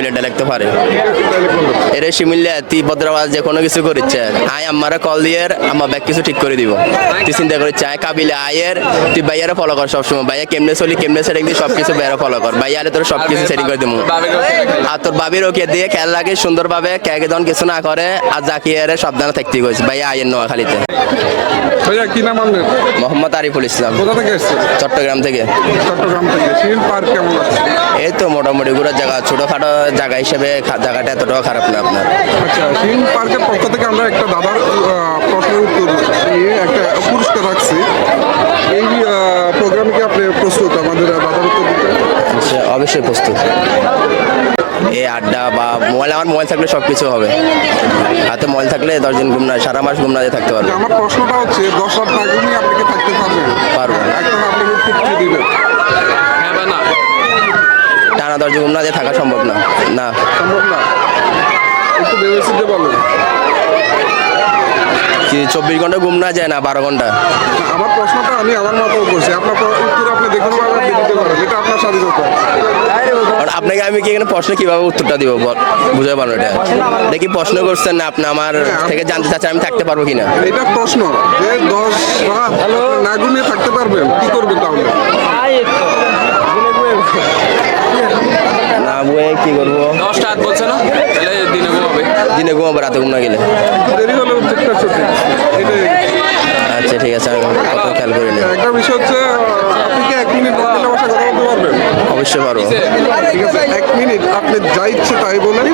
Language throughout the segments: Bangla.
কাবিলেটটা লিখতে পারে। এর শিমিল্লে তুই ভদ্রবাদ যে কোনো কিছু করিচ্ছে আয় আমারে কল দিয়ে আমার ব্যাগ কিছু ঠিক করে দিব। তুই চিন্তা করিচ্ছে আয় কাবিলে আয়ের তুই ভাইয়ারে ফলো কর সবসময়। ভাইয়া কেমনে চলি কেমনে সেটিং দিয়ে সব কিছু ভাইয়ারে ফলো কর। ভাইয়া আরে তোর সব কিছু সেটিং করে দিব আর তোর বাবির ওকে দিয়ে খেয়াল লাগে সুন্দরভাবে কে দন কিছু না করে আর জাকিয়ারে সাবধানে থাকতে গেছে ভাইয়া আয়ের নোয়াখালীতে। ভাইয়া কি নাম আপনার? মোহাম্মদ আরিফুল ইসলাম। কোথা থেকে এসছেন? চট্টগ্রাম থেকে। চট্টগ্রাম থেকে। শিল পার্ক কেমন আছে? এই তো মোটামুটি ঘুরার জায়গা ছোটখাটো জায়গা হিসেবে জায়গাটা এতটাও খারাপ না আপনার। আচ্ছা পার্কের পক্ষ থেকে আমরা একটা দাদার প্রশ্নের উত্তর নিয়ে একটা পুরস্কার রাখছি। এই প্রোগ্রামে কি আপনি প্রস্তুত? আমাদের দাদার উত্তর দিতে। আচ্ছা, অবশ্যই প্রস্তুত। এই আড্ডা বা মোবাইল আমার মোবাইল থাকলে সব কিছু হবে। হাতে মোবাইল থাকলে দশজন ঘুম না সারা মাস ঘুম না থাকতে পারবে। আমার প্রশ্নটা হচ্ছে দশ রাত না ঘুমিয়ে আপনি কি থাকতে পারবেন পারব। একটা আপনাকে তৃপ্তি দিবেন টানা দশজন ঘুম না দিয়ে থাকা সম্ভব না। না। সম্ভব না। একটু ভেবেচিন্তে বলেন কি চব্বিশ ঘণ্টা ঘুম না যায় না বারো ঘণ্টা? আমার প্রশ্নটা আমি আমার মতো করছি। আপনার উত্তর আপনি দেখুন পাবেন দিতে পারেন। এটা আপনার স্বাধীনতা আর আপনাকে আমি কি এখানে প্রশ্ন কীভাবে উত্তরটা দিব? বুঝতে পারব এটা। দেখি প্রশ্ন করছেন না আপনি আমার থেকে জানতে চাচ্ছেন আমি থাকতে পারব কিনা? এটা প্রশ্ন। যে দশ রাত না ঘুমিয়ে থাকতে পারবেন কি করবেন তাহলে? কি করব? দশটা হাত বলছে না? তাহলে দিনে ঘুমাবে। দিনে ঘুমাবো রাতে ঘুম না গেলে। আচ্ছা ঠিক আছে আমি কত খেয়াল করি না একটা বিষয় হচ্ছে আপনি কি এক মিনিট কথা বলতে পারবেন? অবশ্যই পারব। ঠিক আছে এক মিনিট আপনি যা ইচ্ছে তাই বলেন।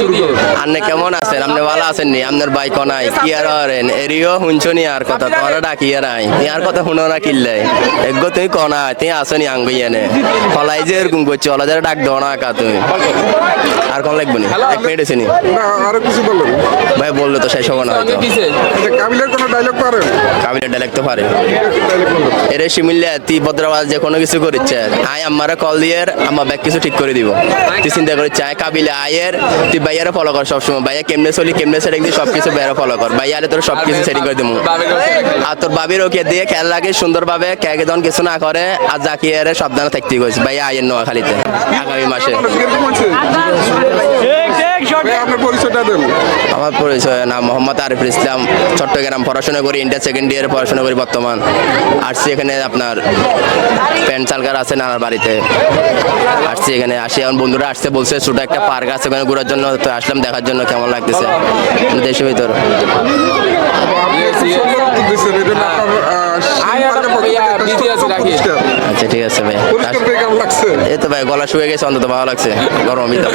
শুরু করুন আপনি কেমন আছেন? আপনি ভালো আছেন নি আপনার ভাই কনাই কি আর হরেন এরিও শুনছনি আর কথা? তোমার আই আর কথা শুনো না কিনলে এগো তুই কনাই তুই আসনি আঙ্গুই এনে। ফলাই যে এরকম করছি ওলা যারা ডাক দাও না কা তুমি। আর কোন লাগবে নি? এক মিনিট এসে নি। না আরও কিছু ভাই বলল তো শেষ হবে না হয়তো। কাবিলের কোনো ডায়লগ পারেন? কাবিলেটটা লিখতে পারে। ডায়লগ এর শিমিল্লে তুই ভদ্রবাদ যে কোনো কিছু করিচ্ছে। আয় আমারে কল দিয়ে আমার ব্যাগ কিছু ঠিক করে দিব। তুই চিন্তা করে চায় কাবিলে আয়ের তুই ভাইয়ারে ফলো কর সবসময়। ভাইয়া কেমনে চলি কেমনে সেটিং দিয়ে সবকিছু ভাইয়ারে ফলো কর। ভাইয়া আরে তোর সবকিছু সেটিং করে দিব আর তোর বাবির ওকে দিয়ে খেয়াল রাখি সুন্দরভাবে কেকে দন কিছু না করে আর জাকিয়ারে সাবধানে থাকতে গেছে ভাইয়া আয়ের নোয়াখালীতে আগামী মাসে। আপনার পরিচয়টা দেন। আমার পরিচয় নাম মোহাম্মদ আরিফুল ইসলাম চট্টগ্রাম পড়াশোনা করি ইন্টার সেকেন্ড ইয়ারে পড়াশোনা করি বর্তমান। আসছি এখানে আপনার প্যান্ট চালকার আছে নানার বাড়িতে। আসছি এখানে আসি এখন বন্ধুরা আসতে বলছে ছোট একটা পার্ক আছে ওখানে ঘোরার জন্য তো আসলাম দেখার জন্য কেমন লাগতেছে? দেশের ভিতর। আচ্ছা ঠিক আছে ভাই। এই তো ভাই গলা শুয়ে গেছে অন্তত ভালো লাগছে গরমই তো